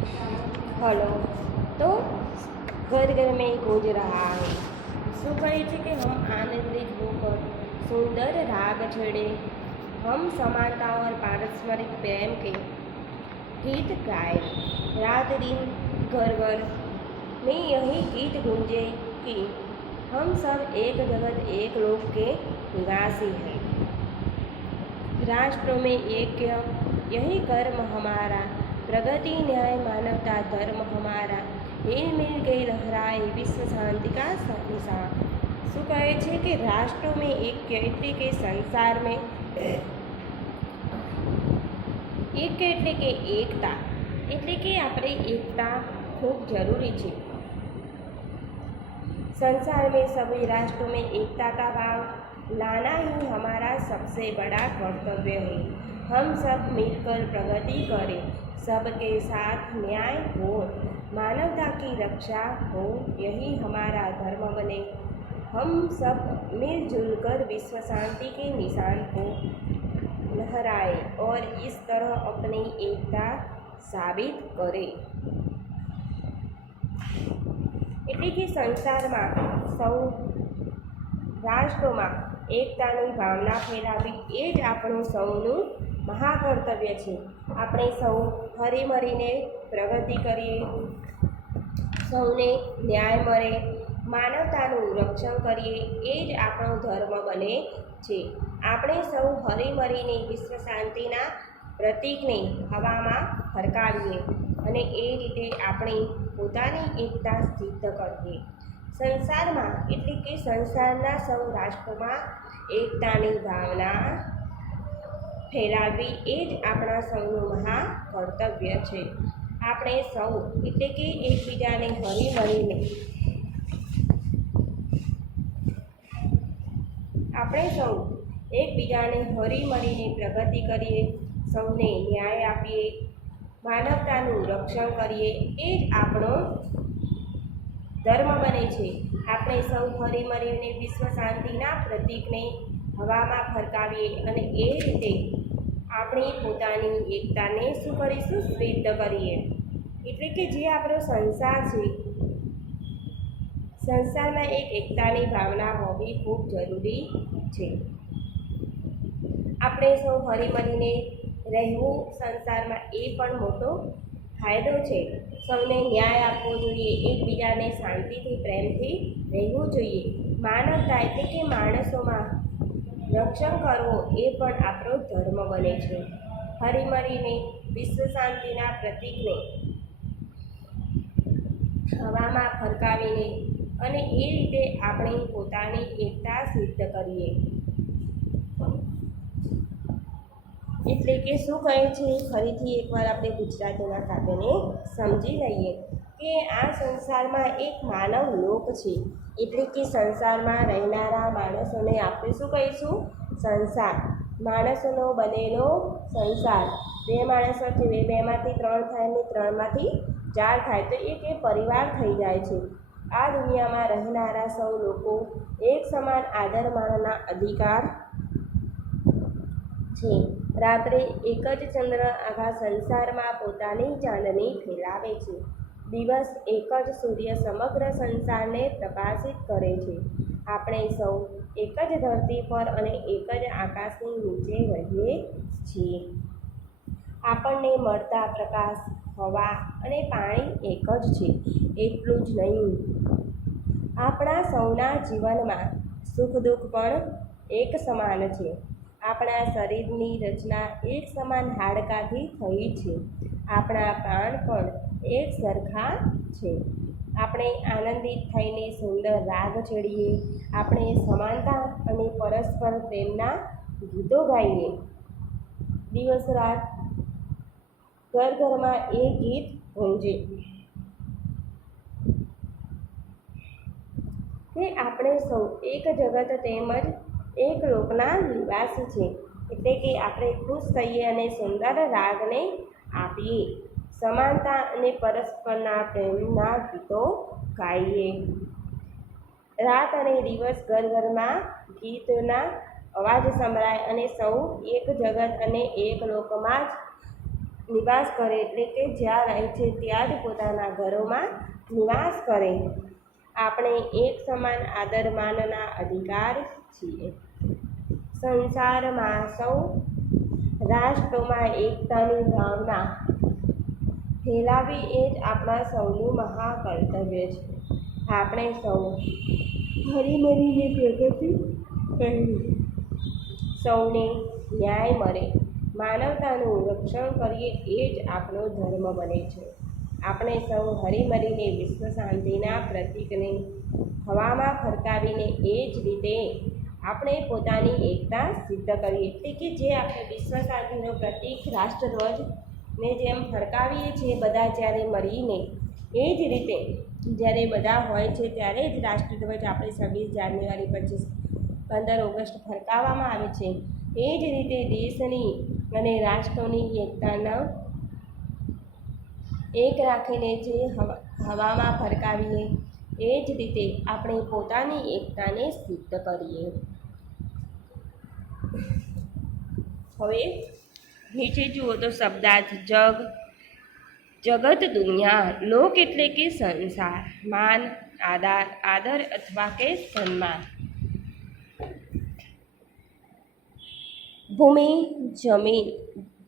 Hello. तो घर घर में गूंज रहा है। શું કહે છે કે हम आनंदित होकर सुंदर राग छेड़े, हम समानता और पारस्परिक प्रेम के गीत गाए। रात दिन घर घर में यही गीत गूंजे कि हम सब एक जगत एक लोक के निवासी हैं। राष्ट्रों में एक यही कर्म हमारा, प्रगति न्याय मानवता धर्म हमारा, हिल मिल गई लहराए विश्व शांति का निशान। શું કહે છે કે રાષ્ટ્રો में એક એટલે કે સંસાર में એક એટલે કે એકતા, એટલે કે આપણે એકતા ખૂબ જરૂરી છે। संसार में सभी राष्ट्रों में एकता का भाव लाना ही हमारा सबसे बड़ा कर्तव्य है। हम सब मिलकर प्रगति करें, सबके साथ न्याय हो, मानवता की रक्षा हो, यही हमारा धर्म बने। हम सब मिलजुल कर विश्व शांति के निशान को लहराए और इस तरह अपनी एकता साबित करें। એટલે કે સંસારમાં સૌ રાષ્ટ્રોમાં એકતાની ભાવના ફેલાવી એ જ આપણું સૌનું મહાકર્તવ્ય છે। આપણે સૌ હળીમળીને પ્રગતિ કરીએ, સૌને ન્યાય મળે, માનવતાનું રક્ષણ કરીએ એ જ આપણો ધર્મ બને છે। આપણે સૌ હળીમળીને વિશ્વ શાંતિના પ્રતીકને હવામાં ફરકાવીએ અને એ રીતે આપણી પોતાની એકતા સિદ્ધ કરીએ। સંસારમાં એટલે કે સંસારના સૌ રાષ્ટ્રોમાં એકતાની ભાવના ફેલાવવી એ જ આપણા સૌનું મહાકર્તવ્ય છે। આપણે સૌ એટલે કે એકબીજાને હળીમળીને પ્રગતિ કરીએ, સૌને ન્યાય આપીએ, માનવતાનું રક્ષણ કરીએ એ જ આપણો ધર્મ બને છે। આપણે સૌ હળીમળીને વિશ્વ શાંતિના પ્રતીકને હવામાં ફરકાવીએ અને એ રીતે આપણી પોતાની એકતાને શું કરીશું? સિદ્ધ કરીએ। એટલે કે જે આપણો સંસાર છે, સંસારમાં એક એકતાની ભાવના હોવી ખૂબ જરૂરી છે। આપણે સૌ હળીમળીને રહેવું સંસારમાં એ પણ મોટો ફાયદો છે। સૌને ન્યાય આપવો જોઈએ, એકબીજાને શાંતિથી પ્રેમથી રહેવું જોઈએ, માનવતા એટલે કે માણસોમાં રક્ષણ કરવું એ પણ આપણો ધર્મ બને છે। હળીમળીને વિશ્વ શાંતિના પ્રતીકને હવામાં ફરકાવીને અને એ રીતે આપણે પોતાની એકતા સિદ્ધ કરીએ। એટલે કે શું કહે છે, ફરીથી એકવાર આપણે ગુજરાતીના કાવ્યને સમજી લઈએ કે આ સંસારમાં એક માનવ લોક છે। એટલે કે સંસારમાં રહેનારા માણસોને આપણે શું કહીશું? સંસાર, માણસોનો બનેલો સંસાર। બે માણસો છે, બેમાંથી ત્રણ થાય ને ત્રણમાંથી ચાર થાય તો એક એ પરિવાર થઈ જાય છે। આ દુનિયામાં રહેનારા સૌ લોકો એક સમાન આદર માનના અધિકાર છે। રાત્રે એક જ ચંદ્ર આખા સંસારમાં પોતાની ચાંદની ફેલાવે છે। દિવસ એક જ સૂર્ય સમગ્ર સંસારને પ્રકાશિત કરે છે। આપણે સૌ એક જ ધરતી પર અને એક જ આકાશની નીચે રહીએ છીએ। આપણને મળતા પ્રકાશ, હવા અને પાણી એક જ છે। એટલું જ નહીં, આપણા સૌના જીવનમાં સુખ દુઃખ પણ એક સમાન છે। આપણા શરીરની રચના એક સમાન હાડકાથી થઈ છે। આપણા પ્રાણ પણ એક સરખા છે। આપણે આનંદિત થઈને સુંદર રાગ છેડીએ, આપણે સમાનતા અને પરસ્પર પ્રેમના ગીતો ગાઈએ। દિવસ રાત ઘર ઘરમાં એ ગીત ગુંજે કે આપણે સૌ એક જગત તેમજ એક લોકના નિવાસી છે। એટલે કે આપણે ખુશ થઈએ અને સુંદર રાગને આપીએ, સમાનતા અને પરસ્પરના પ્રેમના ગીતો ગાઈએ। રાત અને દિવસ ઘર ઘરમાં ગીતના અવાજ સંભળાય અને સૌ એક જગત અને એક લોકમાં જ નિવાસ કરે એટલે કે જ્યાં રહે છે ત્યાં જ પોતાના ઘરોમાં નિવાસ કરે. આપણે એક સમાન આદર માનના અધિકાર છીએ. સંસારમાં સૌ રાષ્ટ્રોમાં એકતાની ભાવના ફેલાવી એ જ આપણા સૌનું મહાકર્તવ્ય છે. આપણે સૌ હળીમળીને પ્રગતિ કરીએ, સૌને ન્યાય મળે, માનવતાનું રક્ષણ કરીએ એ જ આપણો ધર્મ બને છે. આપણે સૌ હળીમળીને વિશ્વ શાંતિના પ્રતીકને હવામાં ફરકાવીને એ જ રીતે આપણે પોતાની એકતા સિદ્ધ કરીએ. એટલે કે જે આપણે વિશ્વ શાંતિનો પ્રતીક રાષ્ટ્રધ્વજને જેમ ફરકાવીએ છીએ બધા જ્યારે મળીને, એ જ રીતે જ્યારે બધા હોય છે ત્યારે જ રાષ્ટ્રધ્વજ આપણે 26 જાન્યુઆરી 15 ઓગસ્ટ ફરકાવવામાં આવે છે. એ જ રીતે દેશની અને રાષ્ટ્રોની એકતાના એક રાખીને જે હવામાં ફરકાવીએ એ જ રીતે આપણે પોતાની એકતાને સિદ્ધ કરીએ. હવે નીચે જુઓ તો શબ્દાર્થ જગત, દુનિયા, લોક એટલે કે સંસાર, માન, આદર અથવા કે સન્માન, ભૂમિ, જમીન,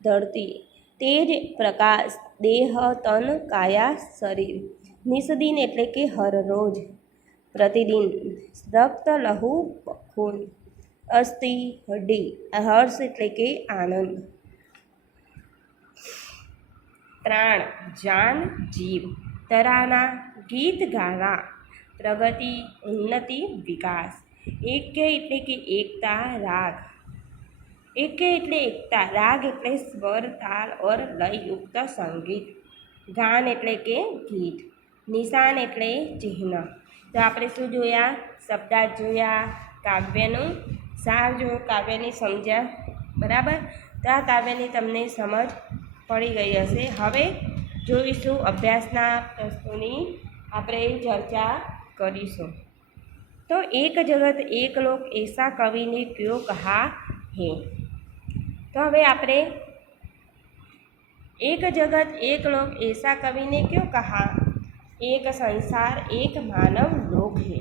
ધરતી, તેજ, પ્રકાશ, દેહ, તન, કાયા, શરીર, નિષદિન એટલે કે હરરોજ, પ્રતિદિન, રક્ત, લહુ, ખૂન, અસ્થિ, હડ્ડી, હર્ષ એટલે કે આનંદ, પ્રાણ, જાન, જીવ, તરાના, ગીત ગાવા, પ્રગતિ, ઉન્નતિ, વિકાસ, ऐक्य એટલે કે એકતા, રાગ, ऐक्य એટલે એકતા, રાગ એટલે સ્વર, તાલ और લય યુક્ત સંગીત, ગાન એટલે કે ગીત, નિશાન એટલે ચિહ્ન. તો આપણે શું જોયા? શબ્દાર્થ જોયા, કાવ્યનું સાર જોયો, કાવ્યની સમજ્યા, બરાબર? તો આ કાવ્યની તમને સમજ પડી ગઈ હશે. હવે જોઈશું અભ્યાસના પ્રશ્નોની આપણે ચર્ચા કરીશું. तो एक जगत एक लोक ऐसा कवि ने क्यों कहा है? तो हमें आपने एक जगत एक लोक ऐसा कवि ने क्यों कहा? एक संसार एक मानव लोक है,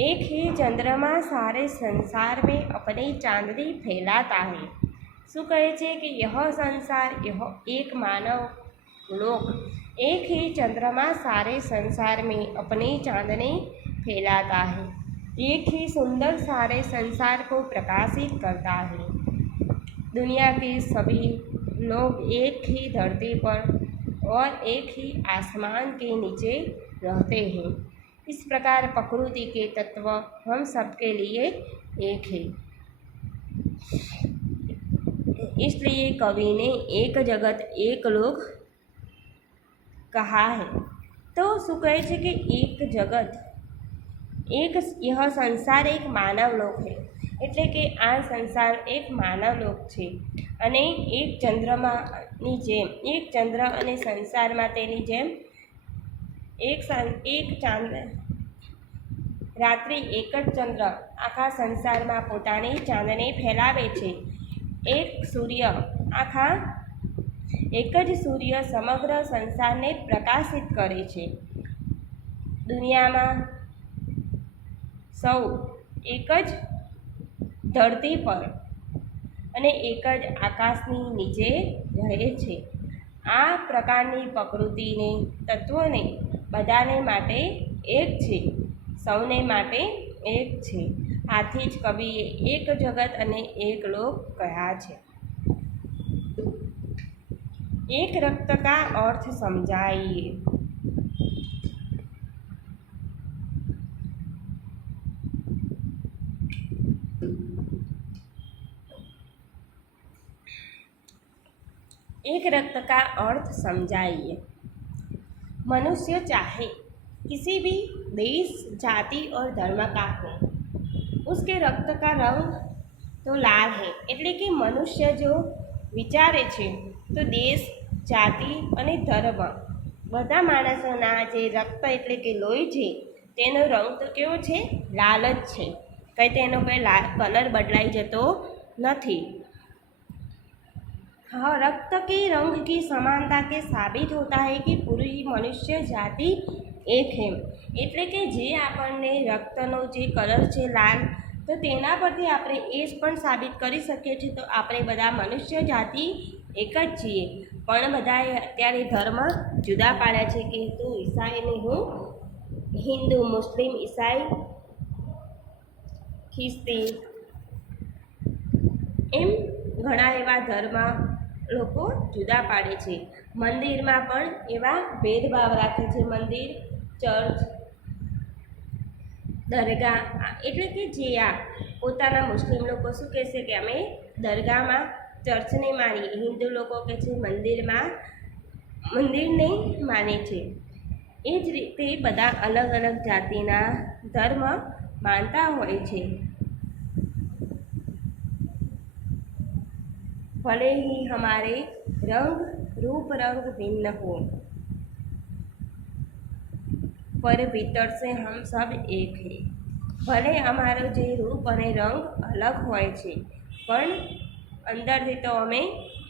एक ही चंद्रमा सारे संसार में अपनी चांदनी फैलाता है. शू कहे छे कि यह संसार, यह एक मानव लोक, एक ही चंद्रमा सारे संसार में अपनी चांदनी फैलाता है, एक ही सुंदर सारे संसार को प्रकाशित करता है. दुनिया के सभी लोग एक ही धरती पर और एक ही आसमान के नीचे रहते हैं. इस प्रकार प्रकृति के तत्व हम सबके लिए एक है. इसलिए कवि ने एक जगत एक लोक कहा है. तो शू कहे छे कि एक जगत एक यह संसार एक मानव लोक है, એટલે કે આ સંસાર એક માનવ લોક છે અને એક ચંદ્રમાની જેમ, એક ચંદ્ર અને સંસારમાં તેની જેમ એક ચાંદ રાત્રિ એક જ ચંદ્ર આખા સંસારમાં પોતાની ચાંદની ફેલાવે છે. એક જ સૂર્ય સમગ્ર સંસારને પ્રકાશિત કરે છે. દુનિયામાં સૌ એક જ ધરતી પર અને એક જ આકાશની નીચે રહે છે. આ પ્રકારની પ્રકૃતિને તત્વોને બધાને માટે એક છે, સૌને માટે એક છે. આથી જ કવિએ એક જગત અને એક લોક કહ્યા છે. एक रक्त का अर्थ समझाइए. एक रक्त का अर्थ समझाइए. मनुष्य चाहे किसी भी देश, जाति और धर्म का हो, उसके रक्त का रंग तो लाल है. એટલે કે મનુષ્ય જો વિચારે છે તો દેશ, જાતિ અને ધર્મ બધા માણસોના જે રક્ત એટલે કે લોહી છે તેનો રંગ તો કેવો છે? લાલ જ છે. કંઈ તેનો કંઈ કલર બદલાઈ જતો નથી. हाँ, रक्त के रंग की समानता के साबित होता है कि પૂરી મનુષ્ય જાતિ એક है। એટલે કે જે આપણને રક્તનો જે કલર છે લાલ, તો તેના પરથી આપણે એ પણ સાબિત કરી શકીએ છીએ તો આપણે બધા મનુષ્ય જાતિ એક જ છીએ। પણ બધાએ અત્યારે ધર્મ જુદા પાડ્યા છે કે તું ઈસાઈ ને હું હિન્દુ, મુસ્લિમ, ઈસાઈ, ખ્રિસ્તી, એમ ઘણા એવા ધર્મ લોકો જુદા પાડે છે। મંદિરમાં પણ એવા ભેદભાવ રાખે છે। મંદિર, ચર્ચ, દરગાહ, એટલે કે જે આ પોતાના મુસ્લિમ લોકો શું કહેશે કે અમે દરગાહમાં ચર્ચને માનીએ, હિન્દુ લોકો કહે છે મંદિરને માને છે। એ જ રીતે બધા અલગ અલગ જાતિના ધર્મ માનતા હોય છે। भले ही हमारे रंग रूप रंग भिन्न हो, पर भीतर से हम सब एक है। ભલે અમારો જે રૂપ અને રંગ અલગ હોય છે પણ અંદરથી તો અમે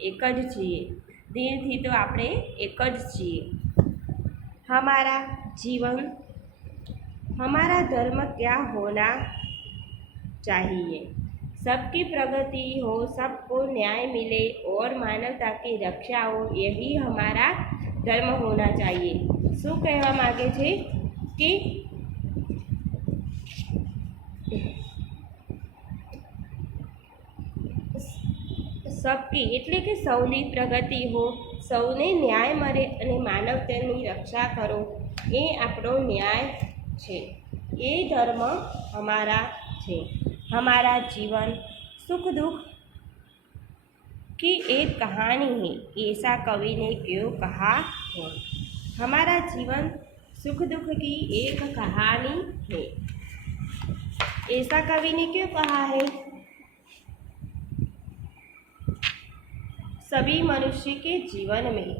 એક જ છીએ, દિલથી તો આપણે એક જ છીએ। हमारा जीवन हमारा धर्म क्या होना चाहिए? सबकी प्रगति हो, सबको न्याय मिले और मानवता की रक्षा हो, यही हमारा धर्म होना चाहिए। શું કહેવા માગે છે કે सबकी એટલે કે સૌની પ્રગતિ હો, સૌને ન્યાય મળે અને માનવતાની રક્ષા કરો, એ આપણો ન્યાય છે, એ ધર્મ हमारा છે। हमारा जीवन सुख दुख की एक कहानी है, ऐसा कवि ने क्यों कहा है? हमारा जीवन सुख दुख की एक कहानी है, ऐसा कवि ने क्यों कहा है? सभी मनुष्य के जीवन में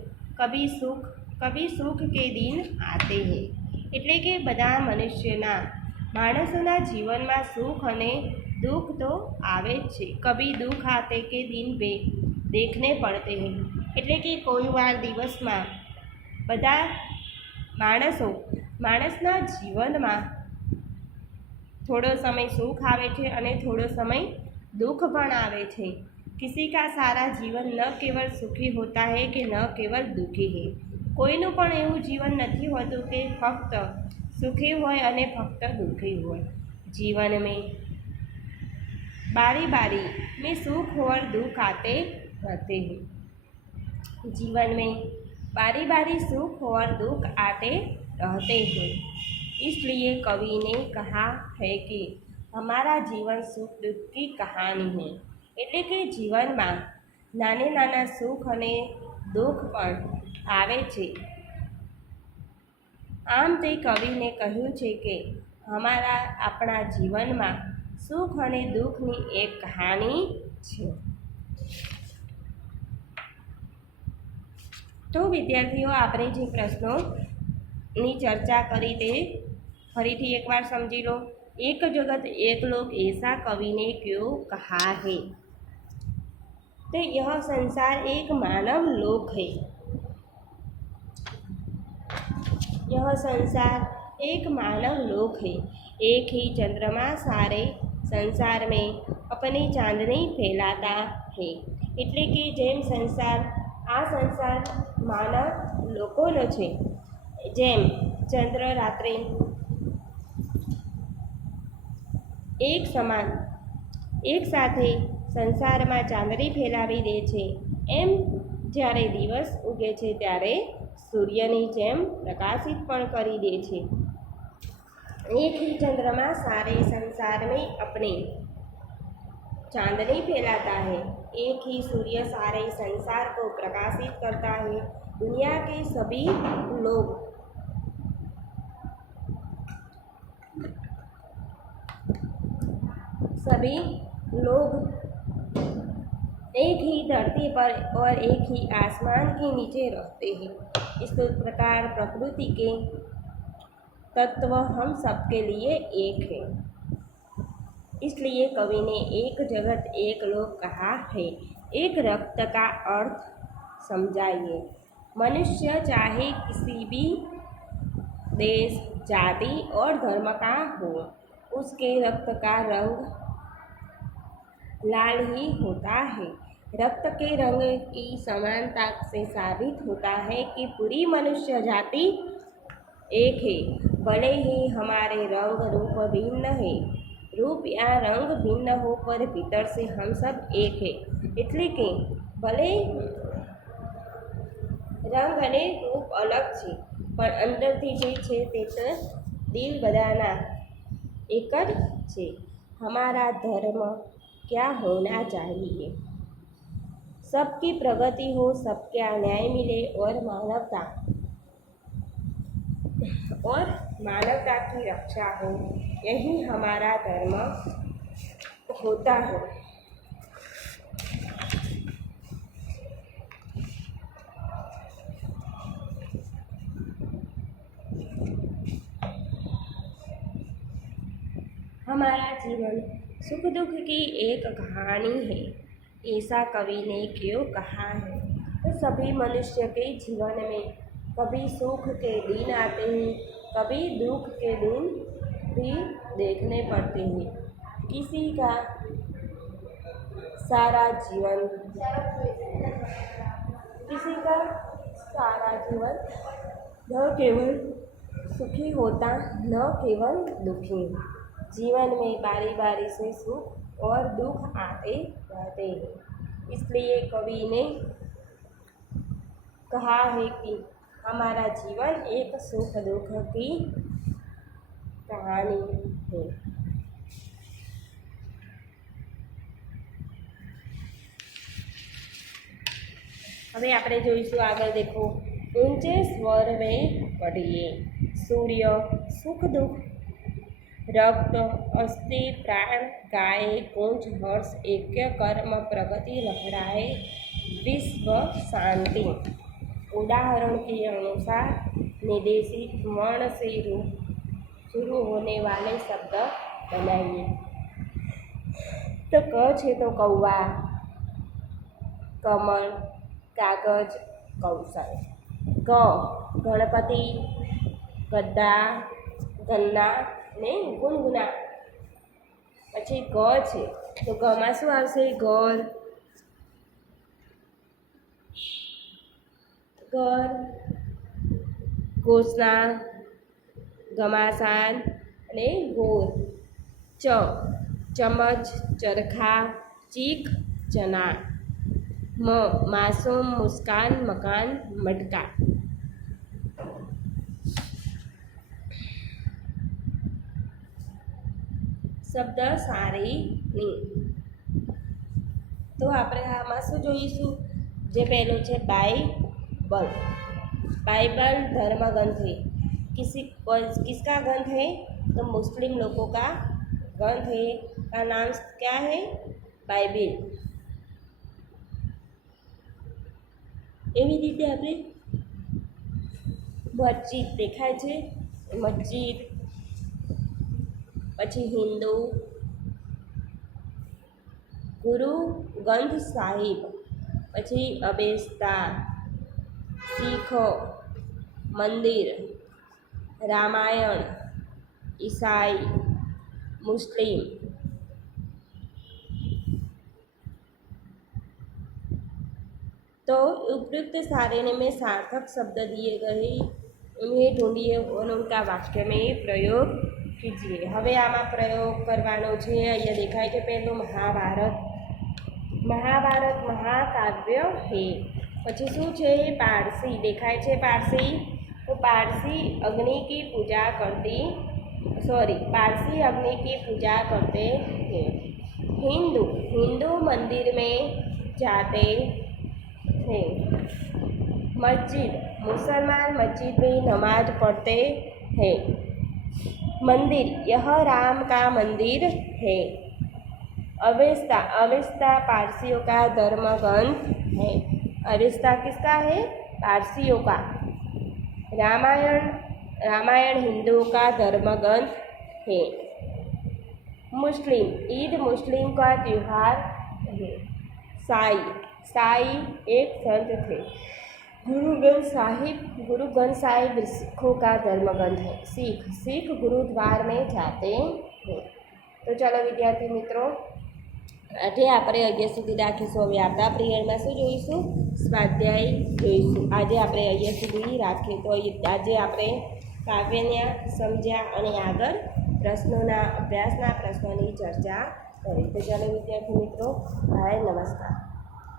कभी सुख के दिन आते हैं। એટલે કે બધા માણસોના જીવનમાં સુખ અને દુઃખ તો આવે જ છે। કભી દુઃખ આતે કે દિન દેખને પડતે હૈ, એટલે કે કોઈ વાર દિવસમાં બધા માણસના જીવનમાં થોડો સમય સુખ આવે છે અને થોડો સમય दुख પણ આવે છે। किसी का सारा जीवन न केवल सुखी होता है कि न केवल दुखी है। કોઈનું પણ એવું જીવન નથી હોતું કે ફક્ત સુખી હોય અને ફક્ત દુઃખી હોય। जीवन में बारी बारी में सुख और दुख आते रहते हैं। जीवन में बारी बारी सुख और दुख आते रहते हैं, इसलिए कवि ने कहा है कि हमारा जीवन सुख दुख की कहानी है। એટલે કે જીવનમાં નાને નાના સુખ અને દુઃખ પણ આવે છે। આમ તે કવિને કહ્યું છે કે આપણા જીવનમાં સુખ અને દુઃખની એક કહાની છે। તો વિદ્યાર્થીઓ, આપણે જે પ્રશ્નોની ચર્ચા કરી તે ફરીથી એકવાર સમજી લો। एक जगत एक लोक ऐसा कवि ने क्यों कहा है? तो यह संसार एक मानव लोक है। यह संसार एक मानव लोक है। एक ही चंद्रमा सारे संसार में अपनी चांदनी फैलाता है। એટલે કે જેમ આ સંસાર માનવ લોકોનો છે, જેમ ચંદ્ર રાત્રે એક સાથે સંસારમાં ચાંદની ફેલાવી દે છે, એમ જ્યારે દિવસ ઉગે છે ત્યારે સૂર્યની જેમ પ્રકાશિત પણ કરી દે છે। एक ही चंद्रमा सारे संसार में अपने चांदनी फैलाता है। एक ही सूर्य सारे संसार को प्रकाशित करता है। दुनिया के सभी लोग एक ही धरती पर और एक ही आसमान के नीचे रहते हैं। इस प्रकार प्रकृति के तत्व हम सबके लिए एक है, इसलिए कवि ने एक जगत एक लोक कहा है। एक रक्त का अर्थ समझाइए। मनुष्य चाहे किसी भी देश, जाति और धर्म का हो, उसके रक्त का रंग लाल ही होता है। रक्त के रंग की समानता से साबित होता है कि पूरी मनुष्य जाति एक है। भले ही हमारे रंग रूप भिन्न है, रूप या रंग भिन्न हो, पर भीतर से हम सब एक है। એટલે કે ભલે રંગ અને રૂપ અલગ છે, પણ અંદરથી જે છે તે તો દિલ બધાના एक है। हमारा धर्म क्या होना चाहिए? सबकी प्रगति हो, सबका न्याय मिले और मानवता की रक्षा हो, यही हमारा धर्म होता है। हमारा जीवन सुख दुख की एक कहानी है, ऐसा कवि ने क्यों कहा है? तो सभी मनुष्य के जीवन में कभी सुख के दिन आते हैं, कभी दुख के दिन भी देखने पड़ते हैं। किसी का सारा जीवन न केवल सुखी होता, न केवल दुखी। जीवन में बारी बारी से सुख और दुख आते रहते हैं। इसलिए कवि ने कहा है कि हमारा जीवन एक सुख दुख की कहानी है। હવે આપણે જોઈશું આગળ देखो। ऊंचे स्वर में पढ़िए। सूर्य सुख दुख, रक्त अस्थि प्राण गाये, कुंज हर्ष ऐक्य कर्म प्रगति लहराए, विश्व शांति। उदाहरण के अनुसार निर्देशित वर्ण से शुरू होने वाले शब्द बनाइए। तो क है तो कौवा, कमल, कागज, कौशल। ग गणपति, गद्दा, गन्ना ने गुनगुना। પછી ગ છે તો ગમાં શું આવશે? ઘર, ઘર, ઘોષણા, ઘમાસાન અને ગોર। ચ ચમચ, ચરખા, ચીક, ચના। म मासूम, मुस्कान, मकान, मटका। शब्द सारणी। तो આપણે આમાં શું જોઈશું? જે પહેલું છે बाइबल। बाइबल धर्म ग्रंथ है। किसका ग्रंथ है? तो मुस्लिम लोगों का ग्रंथ है। का नाम क्या है? बाइबिल। એવી રીતે આપણે મસ્જિદ દેખાય છે, મસ્જિદ। પછી હિન્દુ, ગુરુ ગ્રંથ સાહિબ। પછી અબેસ્તા, શીખો, મંદિર, રામાયણ, ईसाई, मुस्लिम। तो उपयुक्त सारणी में सार्थक शब्द दिए गए, उन्हें ढूंढिए और उनका वाक्य में प्रयोग कीजिए। हवे आमा प्रयोग करवानो छे। अहींया देखाय छे पहेलुं महाभारत। महाभारत महाकाव्य है। पछी शुं छे? पारसी देखाय छे। पारसी तो पारसी अग्नि की पूजा करते हैं। हिंदू हिंदू मंदिर में जाते हैं। मस्जिद मुसलमान मस्जिद में नमाज पढ़ते हैं। मंदिर यह राम का मंदिर है। अवेस्ता अवेस्ता पारसियों का धर्म ग्रंथ है। अवेस्ता किसका है? पारसियों का। रामायण हिंदुओं का धर्म ग्रंथ है। मुस्लिम ईद मुस्लिम का त्यौहार है। साई एक संत थे। गुरुगण साहिब सिखों का धर्मग्रंथ है। सिख गुरुद्वार में जाते हैं। तो चलो विद्यार्थी मित्रों, આજે આપણે 11 સુધી રાખીશું। હવે આપણા પિરિયડમાં શું જોઈશું? સ્વાધ્યાય જોઈશું। આજે આપણે 11 સુધી રાખીએ। તો આજે આપણે કાવ્યને સમજ્યા અને આગળ પ્રશ્નોના અભ્યાસના પ્રશ્નોની ચર્ચા કરી। તો ચાલો વિદ્યાર્થી મિત્રો, બાય, નમસ્કાર।